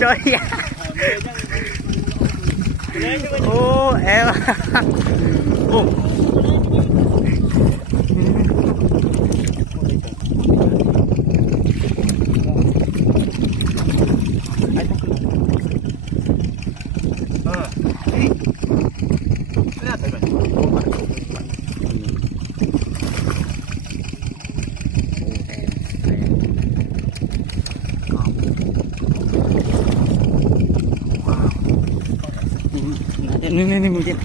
Trời ô em ô. Ini mungkin.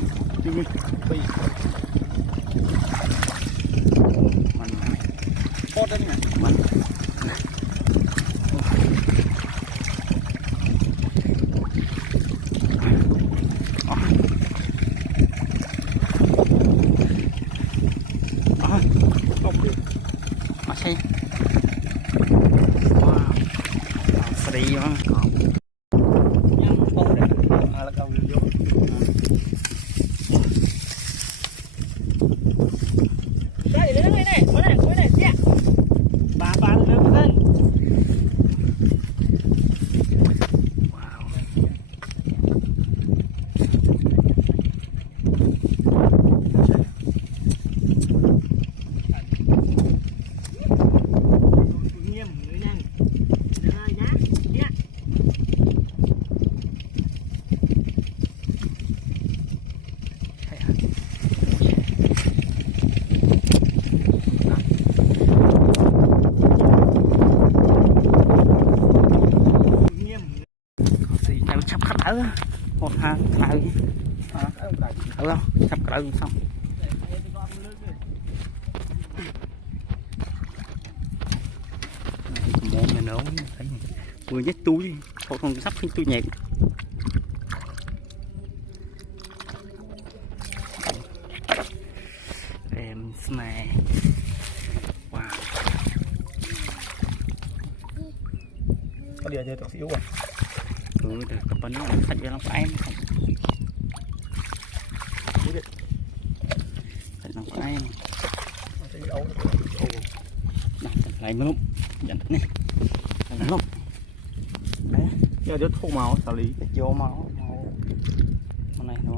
Masih. Wow. Sedih banget. Một hàng cày không sắp cày xong món này nấu thấy vừa nhét túi không sắp khi tôi nhẹ em smile wow có điều gì tao xíu à được tập bánh sạch cho nó phải em không sạch nó phải em lại mới lúc dẫn này là lúc đấy giờ đứt khô máu xử lý vô máu này nó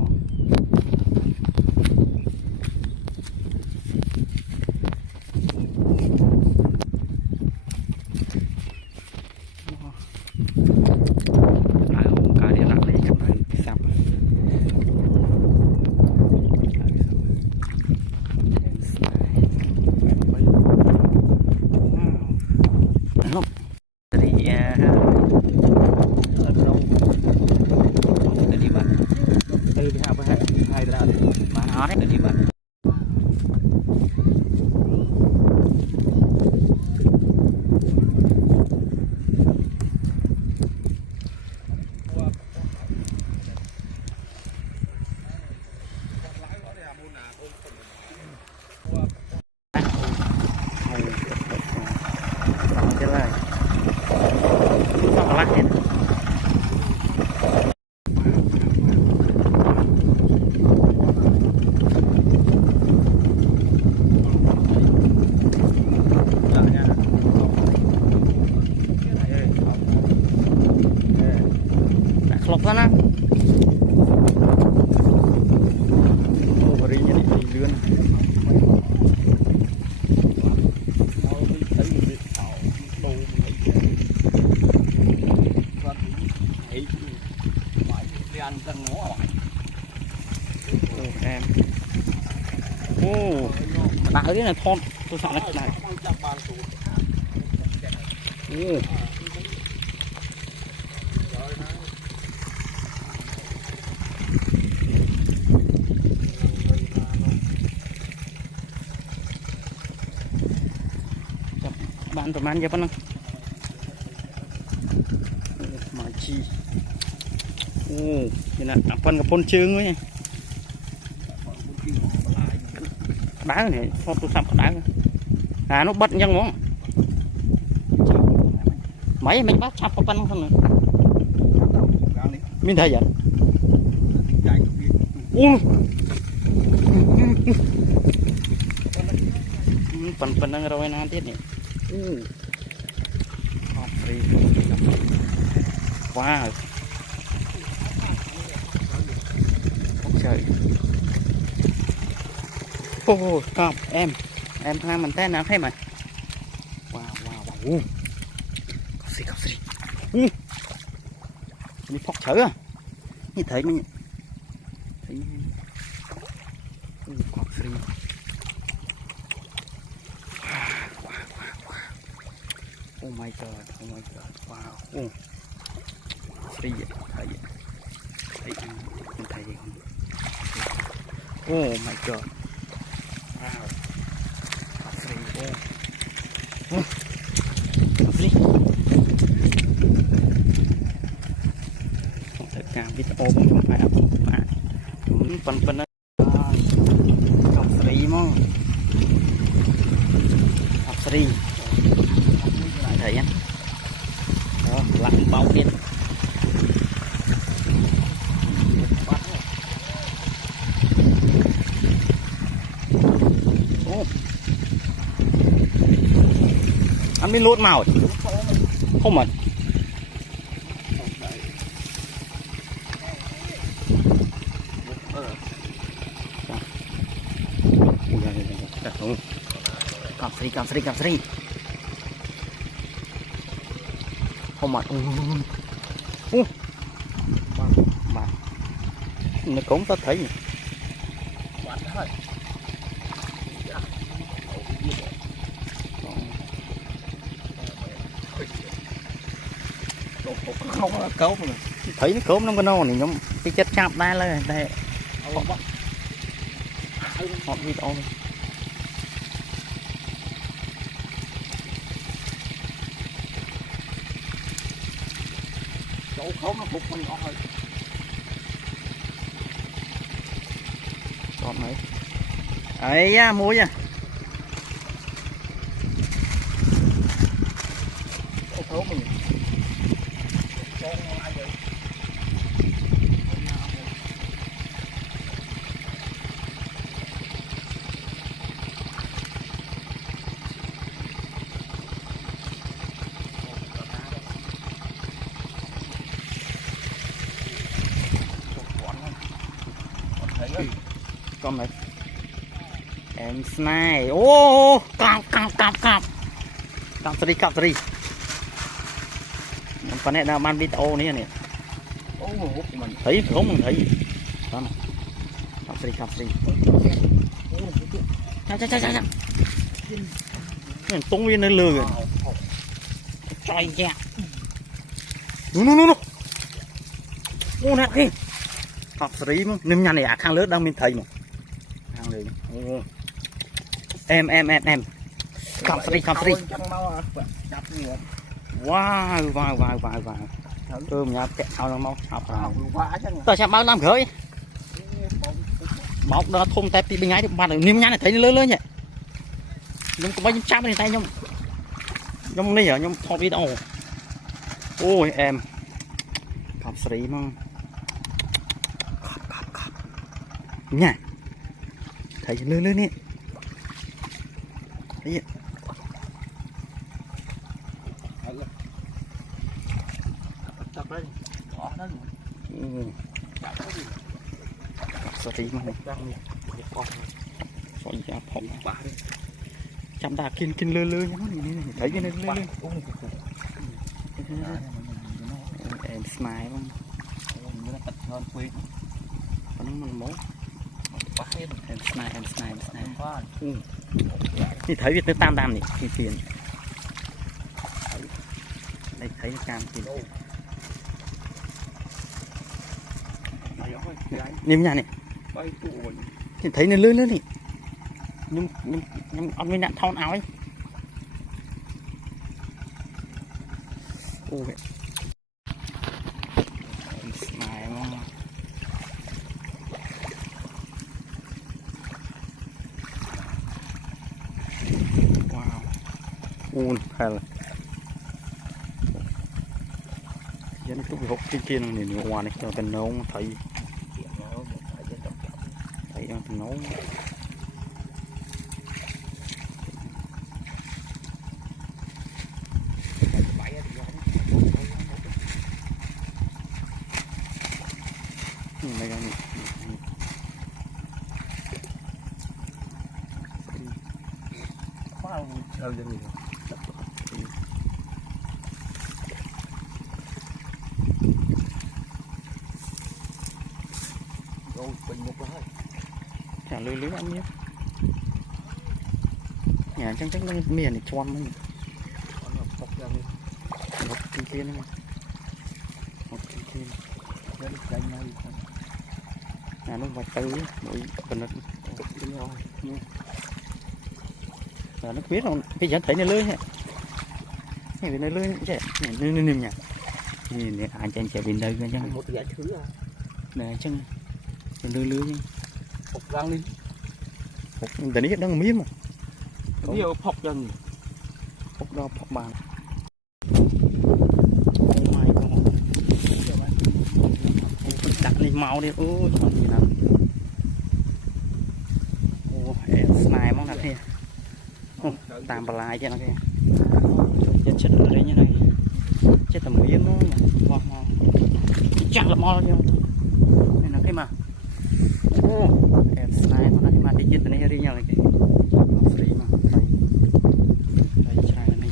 lọc sana. Oh, berinya di lươn. Em. Oh, đặt ở đây là thon, tôi sợ nó này. Bạn teman siapa nang? Maci. Oh, ini apa ngepon chương ấy. Đá này, photo sắp đá. À nó bật nhăng món. Mấy mình bắt chắp apa không nữa. Mình thấy vậy. phần đang rồi na tiết này wow trời ô cọp em tham mình tên nào thế mà wow cọp gì đi phóc chở à như thấy mình thấy cọp gì oh my god wow free thấy không oh my god wow free free không thể càng biết ôm không phải áp mà phần đó học free mà học free thấy nhá đó lặn bao tiền anh mới lốt màu không mà cam free không mà mà nó cũng có thấy không có cấu mà thấy nó cốm nó có nô này nhóm cái chất chạm đai lên đây họ đi to chỗ không nó phục mình thôi còn mấy ấy à, muối à chỗ không mình con này em snai ô cặp đi con này là ban video này nè thấy không mình thấy đó này cặp đi cha mình tung viên lên lừa rồi trời dạ no ô nè kì học sĩ nhưng nhà này à khang lớn đang bên thầy mà khang lớn em cặp đi wow cơm nhà kẹo nó mau học tôi sẽ bao năm khởi bọc đó thôm tay bên ngay thì bạn niêm nhăn này thấy lớn lớn nhỉ nhưng có bao nhiêu chạm bên tay nhung này ở nhung thọ đi đâu ôi em cặp sĩ mà cặp nha thấy lớn nè thấy sao tí mà soi ra phòng bả chăm ta kinh lơ nhá thấy cái lơ em smile không nó mình muốn em smile thì thấy việc nó tam này thì phiền đây thấy nó cam thì niêm nhà này thì thấy nó lớn này nhưng ông mới nhận thon áo ấy ôi wow hay là dân chút hút trên này nhiều hoa này cho tình nấu thấy nấu bao chờ dân nhiều rồi bình một rồi chả lưới lưới ăn nhé nhà chắc chắc nó miền này choan nó bọc ra đi một kinh thiên này một kinh thiên đến chạy ngay nhà nó vạch tư mỗi phần nó là nó biết không cái dẫn thấy nó lưới hả cái này lưới chứ niêm nhỉ nè anh chạy bên đây chứ một giải thứ à nè chân lưới lưới bọc răng đi tình ý đang miếng mà nhiều phọc chân phọc đo phọc bàn đặt lên màu đi ôi còn gì nào ô snai món nào kia tạm bà lại cho nó kia chết chết ở đây như này chết tầm miếng nó ngon ngon chắc là mò chứ này nó cái mà ô snai nó cái mà đi chết từ này đi nhau này kì free mà đây trái này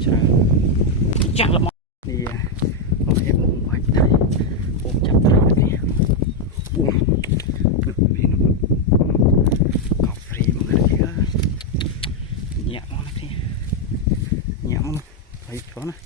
trái chắc là mò đi ok cũng phải thấy ôm chặt tay nó kìa cọp free mà cái gì đó nhẹ món này nhẹ món này thấy chỗ này